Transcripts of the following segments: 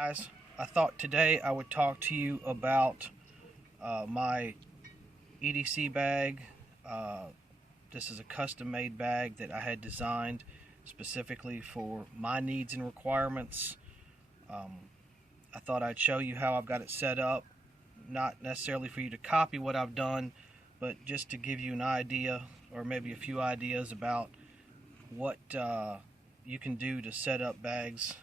Guys, I thought today I would talk to you about my EDC bag. This is a custom-made bag that I had designed specifically for my needs and requirements. I thought I'd show you how I've got it set up, not necessarily for you to copy what I've done, but just to give you an idea or maybe a few ideas about what you can do to set up bags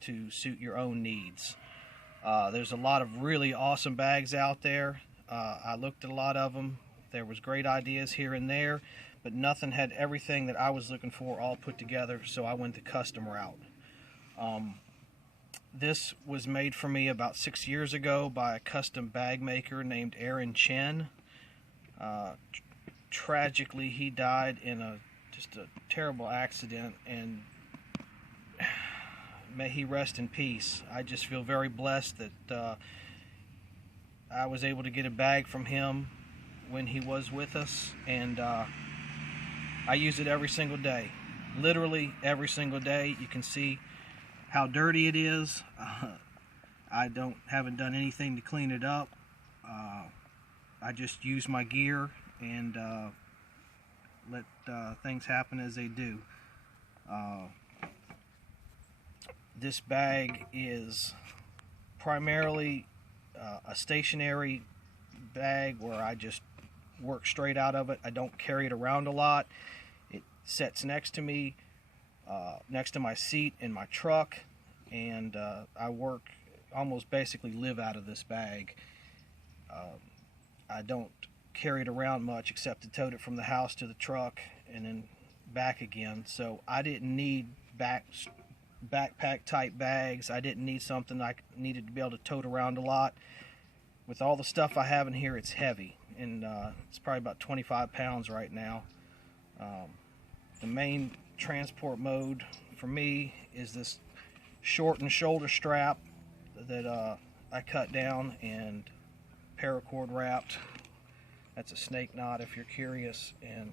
to suit your own needs. There's a lot of really awesome bags out there. I looked at a lot of them. There was great ideas here and there, but nothing had everything that I was looking for all put together, so I went the custom route. This was made for me about 6 years ago by a custom bag maker named Aaron Chen. Tragically, he died in just a terrible accident, and may he rest in peace. I just feel very blessed that I was able to get a bag from him when he was with us, and I use it every single day, literally every single day. You can see how dirty it is. I haven't done anything to clean it up. I just use my gear and let things happen as they do. This bag is primarily a stationary bag where I just work straight out of it. I don't carry it around a lot. It sits next to me, next to my seat in my truck, and I work, almost basically live out of this bag. I don't carry it around much except to tote it from the house to the truck and then back again. So I didn't need backpack type bags. I didn't need something I needed to be able to tote around a lot. With all the stuff I have in here, it's heavy, and it's probably about 25 pounds right now. The main transport mode for me is this shortened shoulder strap that I cut down and paracord wrapped. That's a snake knot if you're curious, and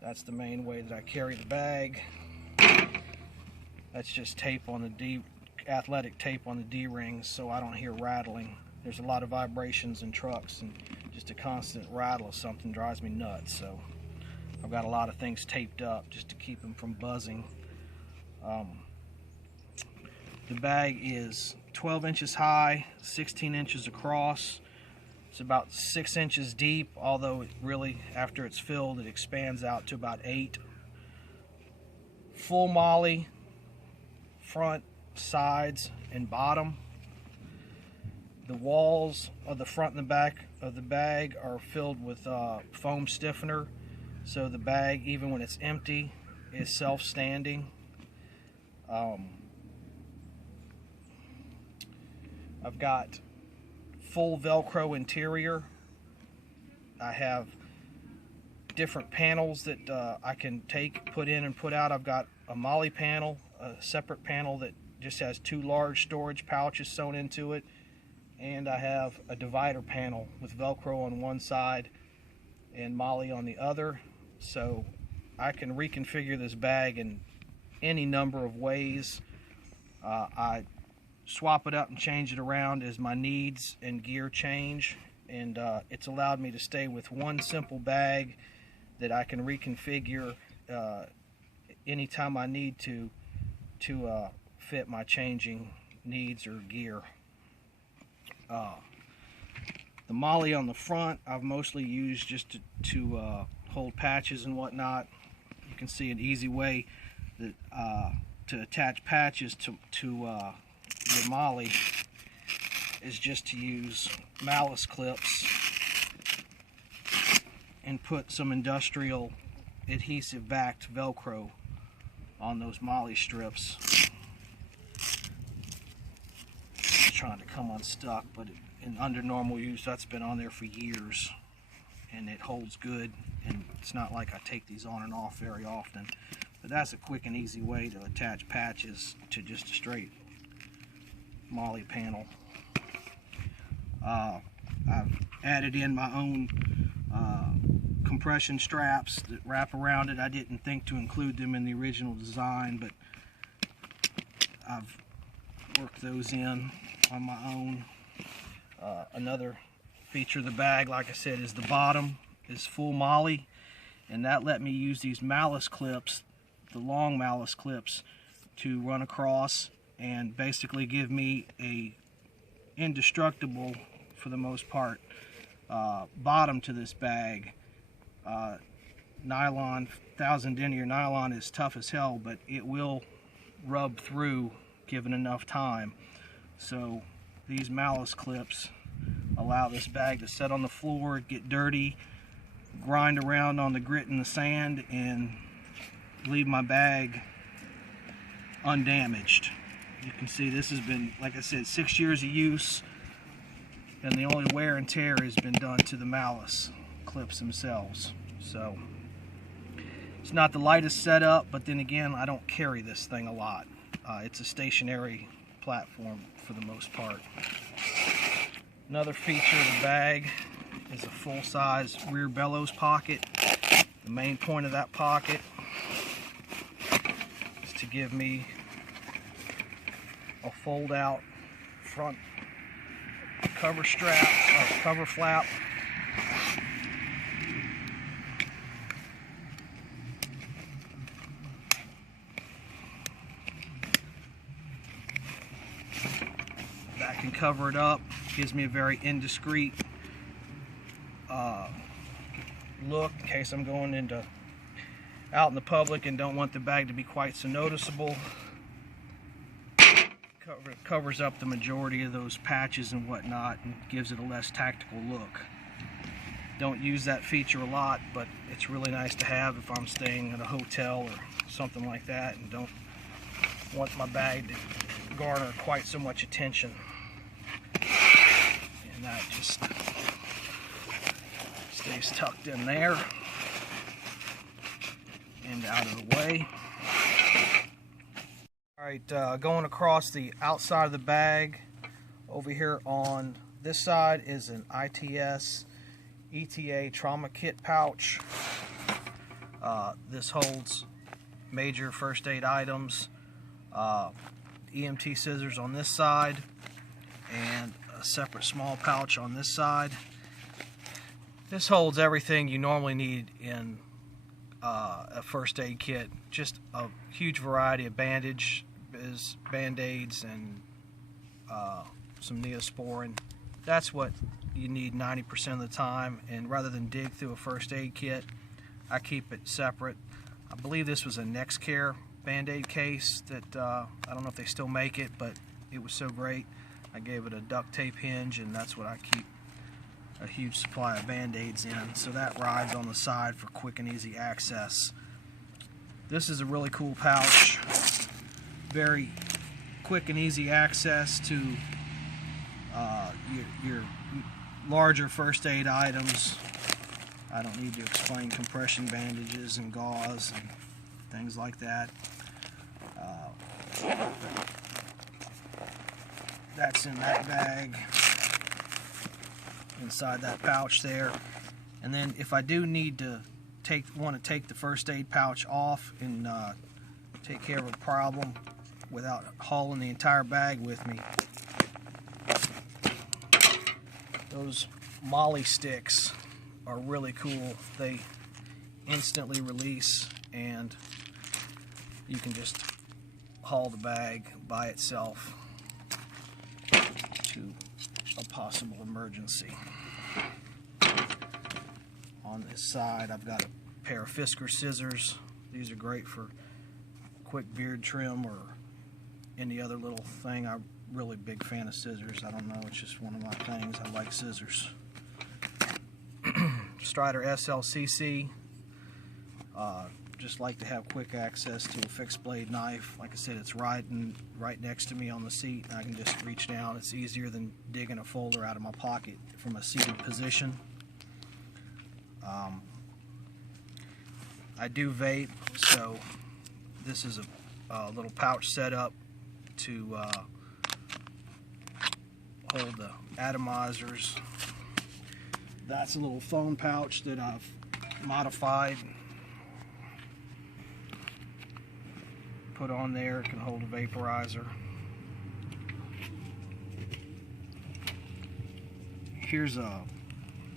that's the main way that I carry the bag. That's just tape on the athletic tape on the D-rings so I don't hear rattling. There's a lot of vibrations in trucks, and just a constant rattle of something drives me nuts. So I've got a lot of things taped up just to keep them from buzzing. The bag is 12 inches high, 16 inches across. It's about 6 inches deep, although it really, after it's filled, it expands out to about 8. Full MOLLE, front, sides, and bottom. The walls of the front and the back of the bag are filled with foam stiffener, so the bag, even when it's empty, is self-standing. I've got full Velcro interior. I have different panels that I can put in and put out. I've got a MOLLE panel, a separate panel that just has 2 large storage pouches sewn into it, and I have a divider panel with Velcro on one side and MOLLE on the other, so I can reconfigure this bag in any number of ways. I swap it up and change it around as my needs and gear change, and it's allowed me to stay with one simple bag that I can reconfigure anytime I need to fit my changing needs or gear. The MOLLE on the front I've mostly used just to hold patches and whatnot. You can see an easy way that to attach patches to your MOLLE is just to use malice clips and put some industrial adhesive backed Velcro on those MOLLE strips. It's trying to come unstuck, but under normal use, that's been on there for years, and it holds good, and it's not like I take these on and off very often. But that's a quick and easy way to attach patches to just a straight MOLLE panel. I've added in my own compression straps that wrap around it. I didn't think to include them in the original design, but I've work those in on my own. Another feature of the bag, like I said, is the bottom is full molle, and that let me use these malice clips, the long malice clips, to run across and basically give me a indestructible, for the most part, bottom to this bag. Nylon, 1000 denier nylon is tough as hell, but it will rub through given enough time. So these malice clips allow this bag to set on the floor, get dirty, grind around on the grit and the sand, and leave my bag undamaged. You can see this has been, like I said, 6 years of use, and the only wear and tear has been done to the malice clips themselves. So it's not the lightest setup, but then again, I don't carry this thing a lot. It's a stationary platform for the most part. Another feature of the bag is a full-size rear bellows pocket. The main point of that pocket is to give me a fold-out front cover strap, or cover flap. That can cover it up. Gives me a very indiscreet look in case I'm going out in the public and don't want the bag to be quite so noticeable. Covers up the majority of those patches and whatnot and gives it a less tactical look. Don't use that feature a lot, but it's really nice to have if I'm staying at a hotel or something like that and don't want my bag to garner quite so much attention. And that just stays tucked in there and out of the way. Alright, going across the outside of the bag, over here on this side is an ITS ETA Trauma Kit pouch. This holds major first aid items, EMT scissors on this side, and a separate small pouch on this side. This holds everything you normally need in a first aid kit. Just a huge variety of band-aids and some Neosporin. That's what you need 90% of the time, and rather than dig through a first aid kit, I keep it separate. I believe this was a NextCare band-aid case that I don't know if they still make it, but it was so great I gave it a duct tape hinge, and that's what I keep a huge supply of band-aids in. So that rides on the side for quick and easy access. This is a really cool pouch. Very quick and easy access to your larger first aid items. I don't need to explain compression bandages and gauze and things like that. That's in that bag, inside that pouch there. And then if I do need to want to take the first aid pouch off and take care of a problem without hauling the entire bag with me, those molle sticks are really cool. They instantly release and you can just haul the bag by itself to a possible emergency. On this side I've got a pair of Fisker Scissors. These are great for quick beard trim or any other little thing. I'm really big fan of scissors. I don't know, it's just one of my things. I like scissors. Strider SLCC. Just like to have quick access to a fixed blade knife. Like I said, it's right next to me on the seat, and I can just reach down. It's easier than digging a folder out of my pocket from a seated position. I do vape, so this is a little pouch setup to hold the atomizers. That's a little phone pouch that I've modified. Put on there, it can hold a vaporizer.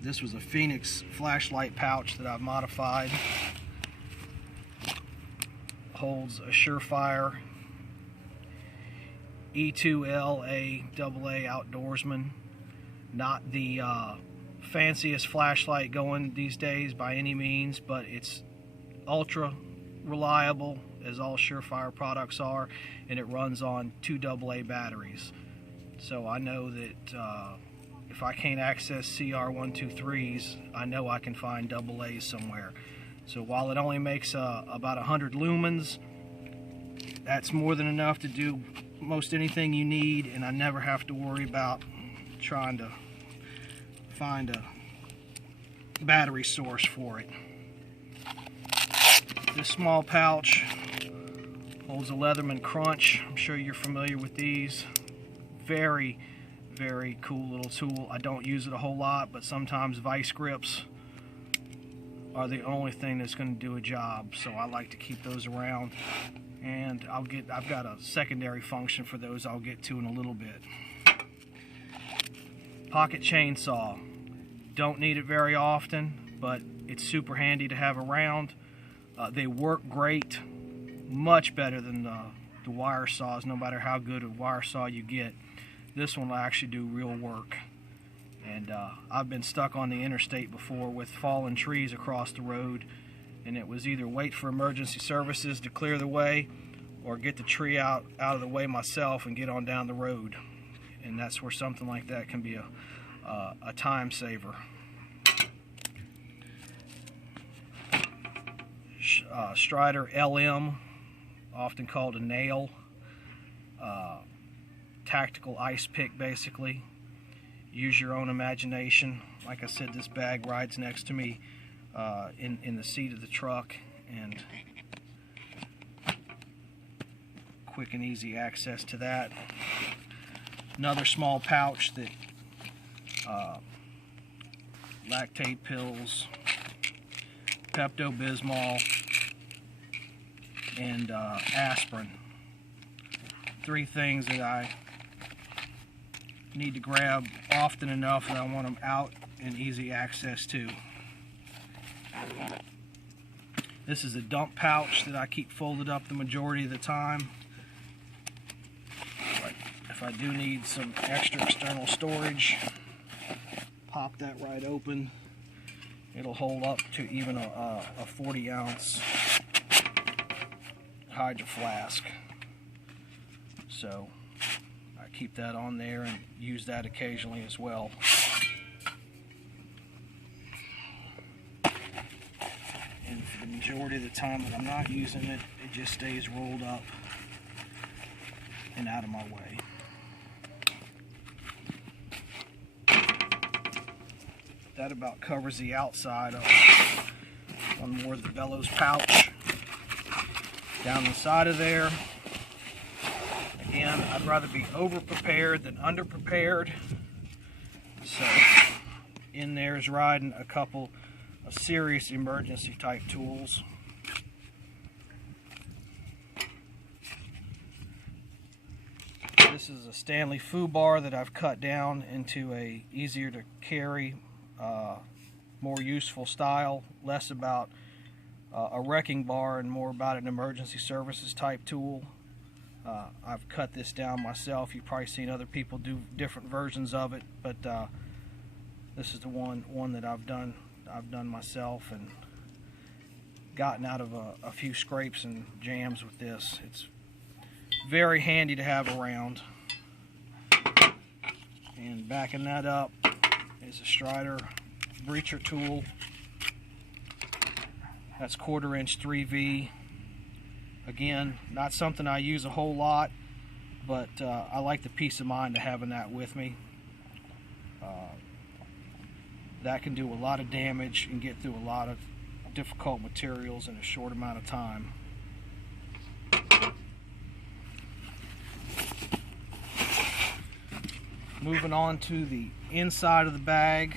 this was a Phoenix flashlight pouch that I've modified. Holds a Surefire E2L AA Outdoorsman. Not the fanciest flashlight going these days by any means, but it's ultra reliable, as all Surefire products are, and it runs on 2 AA batteries. So I know that if I can't access CR123s, I know I can find AA's somewhere. So while it only makes about 100 lumens, that's more than enough to do most anything you need, and I never have to worry about trying to find a battery source for it. This small pouch holds a Leatherman Crunch. I'm sure you're familiar with these. Very, very cool little tool. I don't use it a whole lot, but sometimes vice grips are the only thing that's going to do a job, so I like to keep those around. And I've got a secondary function for those I'll get to in a little bit. Pocket chainsaw. Don't need it very often, but it's super handy to have around. They work great, much better than the wire saws, no matter how good a wire saw you get. This one will actually do real work. And I've been stuck on the interstate before with fallen trees across the road, and it was either wait for emergency services to clear the way or get the tree out of the way myself and get on down the road. And that's where something like that can be a time saver. Strider LM, often called a nail. Tactical ice pick, basically. Use your own imagination. Like I said, this bag rides next to me in the seat of the truck, and quick and easy access to that. Another small pouch that lactate pills, Pepto-Bismol, and aspirin. 3 things that I need to grab often enough that I want them out and easy access to. This is a dump pouch that I keep folded up the majority of the time. But if I do need some extra external storage, pop that right open. It'll hold up to even a 40-ounce Hydro Flask. So I keep that on there and use that occasionally as well. And for the majority of the time that I'm not using it, it just stays rolled up and out of my way. That about covers the outside of one more of the Bellows pouch. Down the side of there, again, I'd rather be over-prepared than under-prepared. So in there is riding a couple of serious emergency type tools. This is a Stanley foobar that I've cut down into a easier to carry, more useful style, less about a wrecking bar and more about an emergency services type tool. I've cut this down myself. You've probably seen other people do different versions of it, but this is the one that I've done myself and gotten out of a few scrapes and jams with this. It's very handy to have around. And backing that up is a Strider breacher tool. That's 1/4 inch 3V. Again, not something I use a whole lot, but I like the peace of mind of having that with me. That can do a lot of damage and get through a lot of difficult materials in a short amount of time. Moving on to the inside of the bag.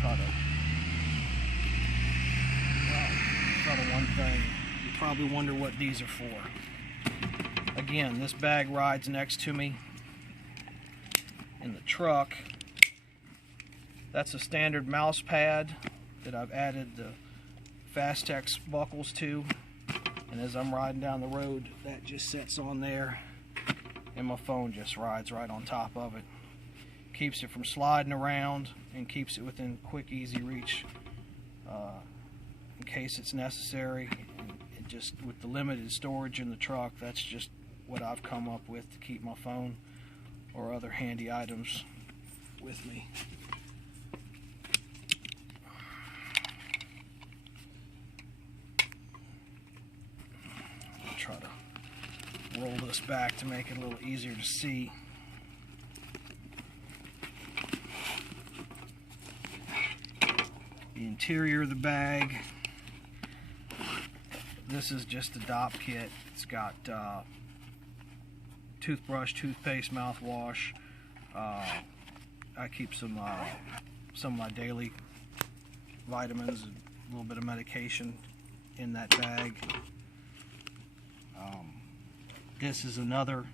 Try to one thing. You probably wonder what these are for. Again, this bag rides next to me. in the truck. That's a standard mouse pad that I've added the Fastex buckles to, and as I'm riding down the road, that just sits on there and my phone just rides right on top of it. Keeps it from sliding around and keeps it within quick, easy reach in case it's necessary. And it just, with the limited storage in the truck, that's just what I've come up with to keep my phone or other handy items with me. I'll try to roll this back to make it a little easier to see. The interior of the bag, this is just a Dopp Kit. It's got toothbrush, toothpaste, mouthwash. I keep some of my daily vitamins and a little bit of medication in that bag. This is another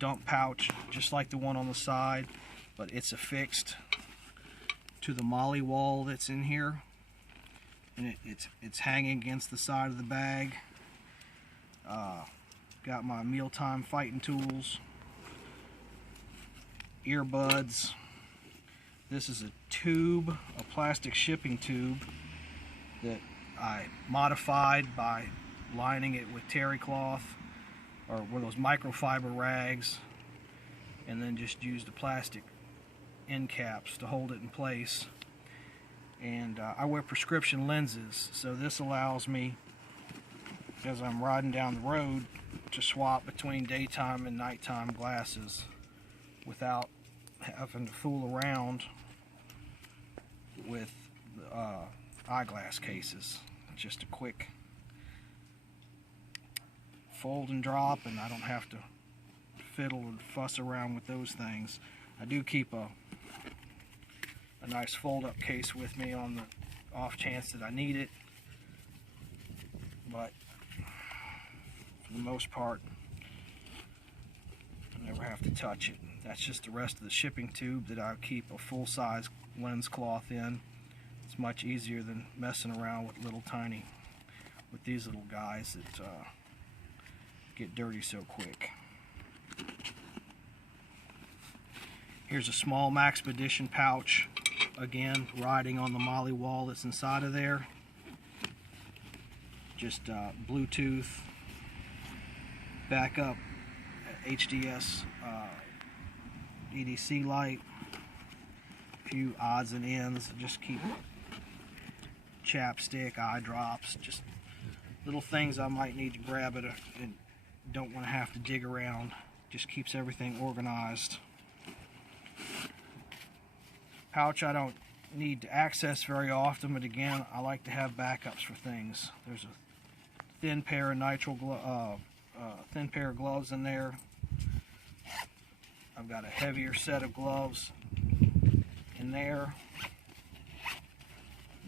dump pouch, just like the one on the side, but it's affixed to the molly wall that's in here, and it's hanging against the side of the bag. Got my mealtime fighting tools, earbuds. This is a tube, a plastic shipping tube that I modified by lining it with terry cloth or one of those microfiber rags, and then just used the plastic end caps to hold it in place. And I wear prescription lenses, so this allows me, as I'm riding down the road, to swap between daytime and nighttime glasses without having to fool around with eyeglass cases. Just a quick fold and drop, and I don't have to fiddle and fuss around with those things. I do keep a nice fold-up case with me on the off chance that I need it, but for the most part, I never have to touch it. That's just the rest of the shipping tube that I keep a full-size lens cloth in. It's much easier than messing around with these little guys that get dirty so quick. Here's a small Maxpedition pouch, again riding on the molly wall that's inside of there. Just Bluetooth, backup HDS EDC light, a few odds and ends, just keep chapstick, eye drops, just little things I might need to grab it and don't want to have to dig around. Just keeps everything organized. Pouch I don't need to access very often, but again, I like to have backups for things. There's a thin pair of thin pair of gloves in there. I've got a heavier set of gloves in there,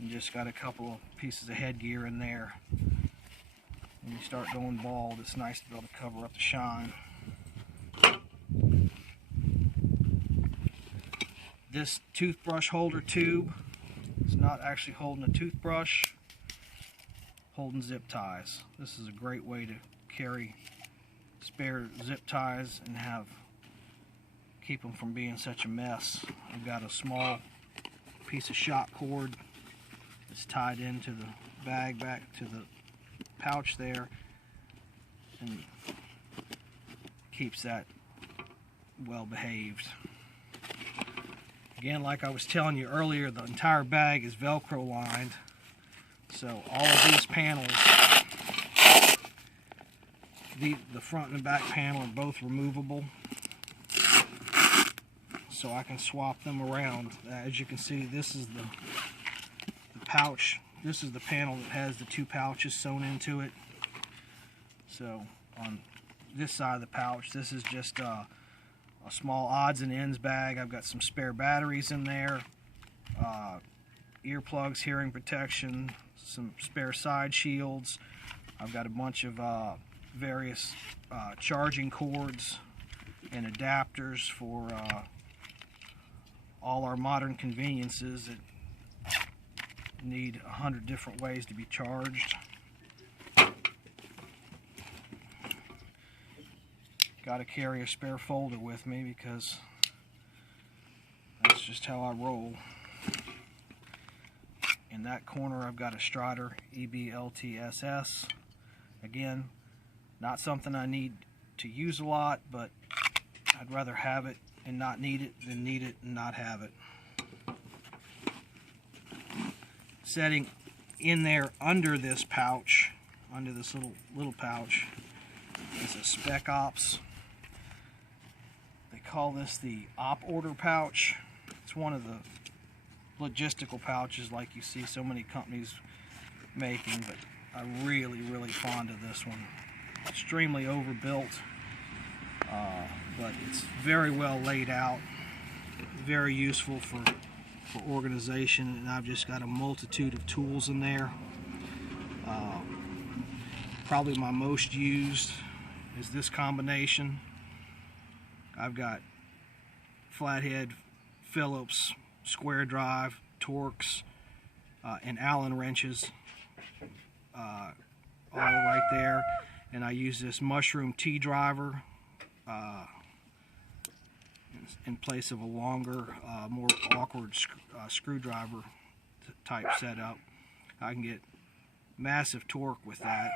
and just got a couple of pieces of headgear in there. When you start going bald, it's nice to be able to cover up the shine. This toothbrush holder tube is not actually holding a toothbrush, holding zip ties. This is a great way to carry spare zip ties and keep them from being such a mess. I've got a small piece of shot cord that's tied into the bag back to the pouch there, and keeps that well behaved. Again, like I was telling you earlier, the entire bag is Velcro lined, so all of these panels, the front and back panel are both removable, so I can swap them around. As you can see, this is the pouch. This is the panel that has the two pouches sewn into it. So on this side of the pouch, this is just a small odds and ends bag. I've got some spare batteries in there, earplugs, hearing protection, some spare side shields. I've got a bunch of various charging cords and adapters for all our modern conveniences that need 100 different ways to be charged. Got to carry a spare folder with me because that's just how I roll. In that corner I've got a Strider EBLTSS. Again, not something I need to use a lot, but I'd rather have it and not need it than need it and not have it. Setting in there under this pouch, under this little pouch, is a Spec Ops. They call this the op order pouch. It's one of the logistical pouches like you see so many companies making, but I'm really fond of this one. Extremely overbuilt, but it's very well laid out, very useful for organization, and I've just got a multitude of tools in there. Probably my most used is this combination. I've got flathead, Phillips, square drive, Torx, and Allen wrenches, all right there. And I use this mushroom T-driver in place of a longer, more awkward screwdriver type setup. I can get massive torque with that,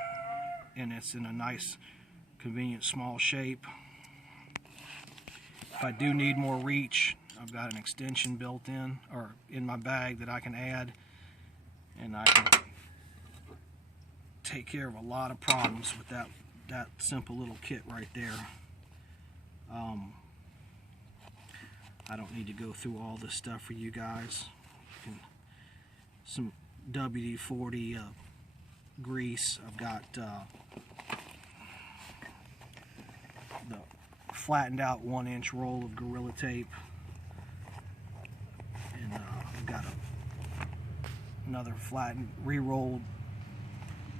and it's in a nice, convenient, small shape. If I do need more reach, I've got an extension built in, or in my bag, that I can add, and I can take care of a lot of problems with that simple little kit right there. I don't need to go through all this stuff for you guys. Some WD-40 grease. I've got the flattened out 1-inch roll of Gorilla Tape, and I've got another flattened, re-rolled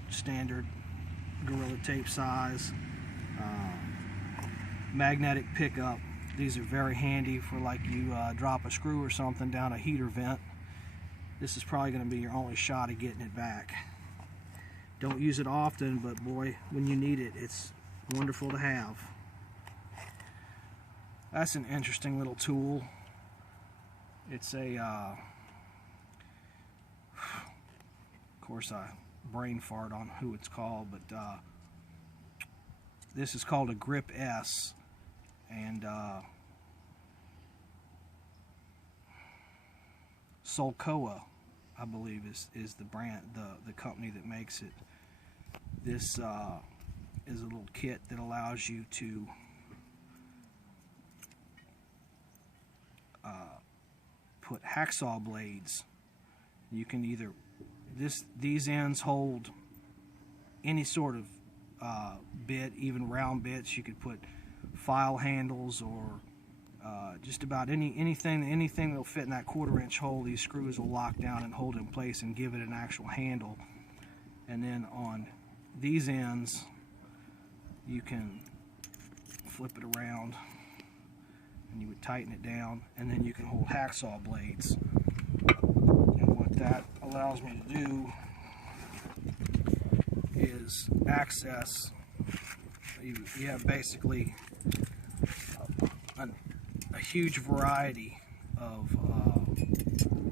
standard Gorilla Tape size. Magnetic pickup. These are very handy for, like, you drop a screw or something down a heater vent. This is probably going to be your only shot at getting it back. Don't use it often, but boy, when you need it, it's wonderful to have. That's an interesting little tool. It's a of course I brain fart on who it's called, but this is called a Grip S, and Solcoa, I believe, is the brand, the company that makes it. This is a little kit that allows you to put hacksaw blades. You can either, these ends hold any sort of bit, even round bits. You could put file handles, or just about anything that'll fit in that 1/4-inch hole. These screws will lock down and hold it in place and give it an actual handle. And then on these ends, you can flip it around and you would tighten it down, and then you can hold hacksaw blades. And what that allows me to do is access, you have basically a huge variety of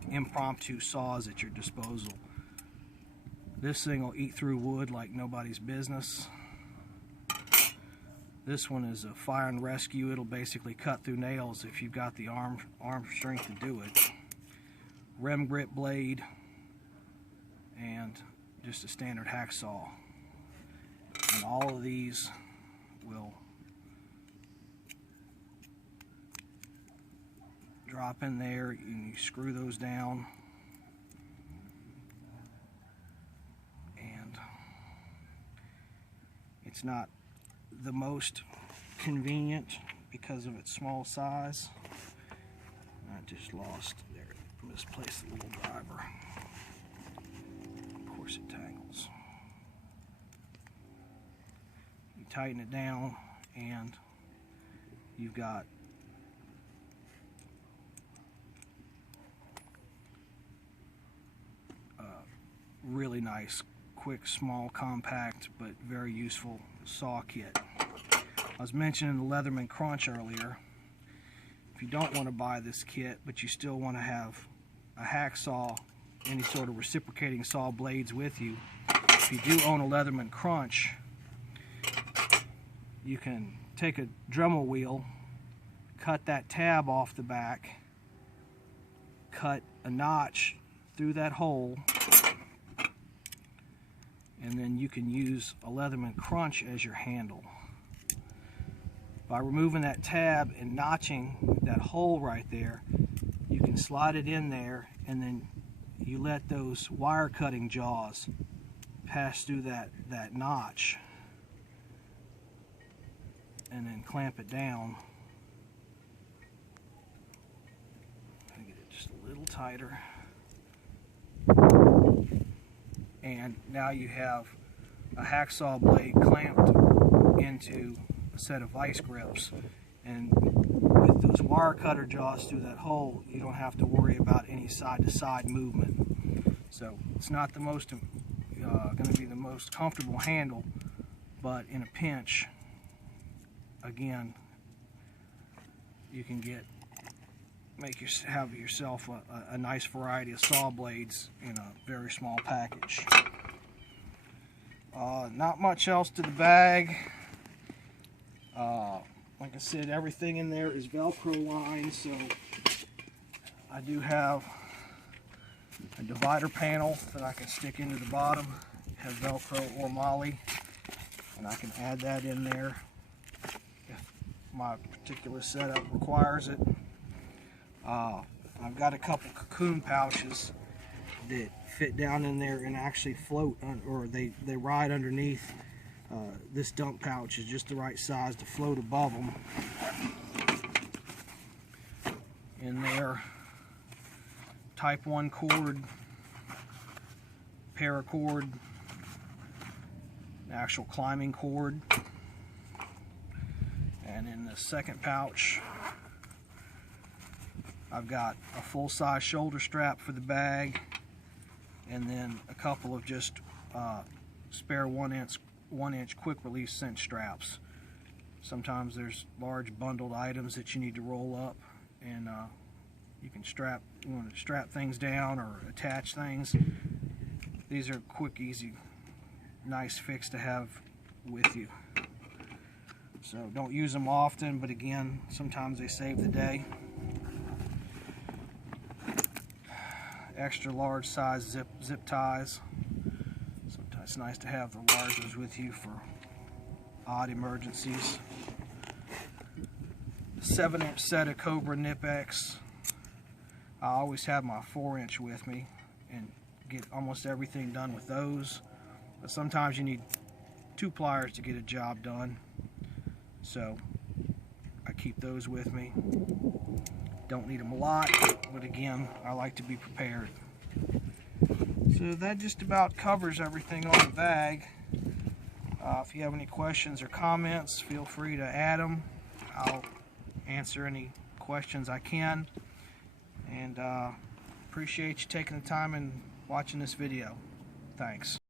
impromptu saws at your disposal. This thing will eat through wood like nobody's business. This one is a fire and rescue. It'll basically cut through nails if you've got the arm strength to do it. Rem grip blade, and just a standard hacksaw. And all of these will drop in there, and you screw those down, and it's not the most convenient because of its small size. I just lost there, misplaced the little driver. Of course it tangles. You tighten it down, and you've got really nice, quick, small, compact, but very useful saw kit. I was mentioning the Leatherman Crunch earlier. If you don't want to buy this kit, but you still want to have a hacksaw, any sort of reciprocating saw blades with you, if you do own a Leatherman Crunch, you can take a Dremel wheel, cut that tab off the back, cut a notch through that hole, and then you can use a Leatherman Crunch as your handle. By removing that tab and notching that hole right there, you can slide it in there, and then you let those wire cutting jaws pass through that notch, and then clamp it down. I'm gonna get it just a little tighter. And now you have a hacksaw blade clamped into a set of vice grips, and with those wire cutter jaws through that hole, you don't have to worry about any side-to-side movement. So it's not the most going to be the most comfortable handle, but in a pinch, again, you can have yourself a nice variety of saw blades in a very small package. Not much else to the bag. Like I said, everything in there is Velcro lined, so I do have a divider panel that I can stick into the bottom, have Velcro or Molly, and I can add that in there if my particular setup requires it. I've got a couple cocoon pouches that fit down in there and actually float, or they ride underneath. This dump pouch is just the right size to float above them. In there, type 1 cord, paracord, actual climbing cord, and in the second pouch I've got a full-size shoulder strap for the bag, and then a couple of just spare 1-inch quick release cinch straps. Sometimes there's large bundled items that you need to roll up, and you want to strap things down or attach things. These are quick, easy, nice fix to have with you. So don't use them often, but again, sometimes they save the day. Extra large size zip ties. Sometimes it's nice to have the larges with you for odd emergencies. 7-inch set of Cobra Nip-X. I always have my 4-inch with me and get almost everything done with those. But sometimes you need 2 pliers to get a job done, so I keep those with me. Don't need them a lot, but again, I like to be prepared. So that just about covers everything on the bag. If you have any questions or comments, feel free to add them. I'll answer any questions I can, and appreciate you taking the time and watching this video. Thanks.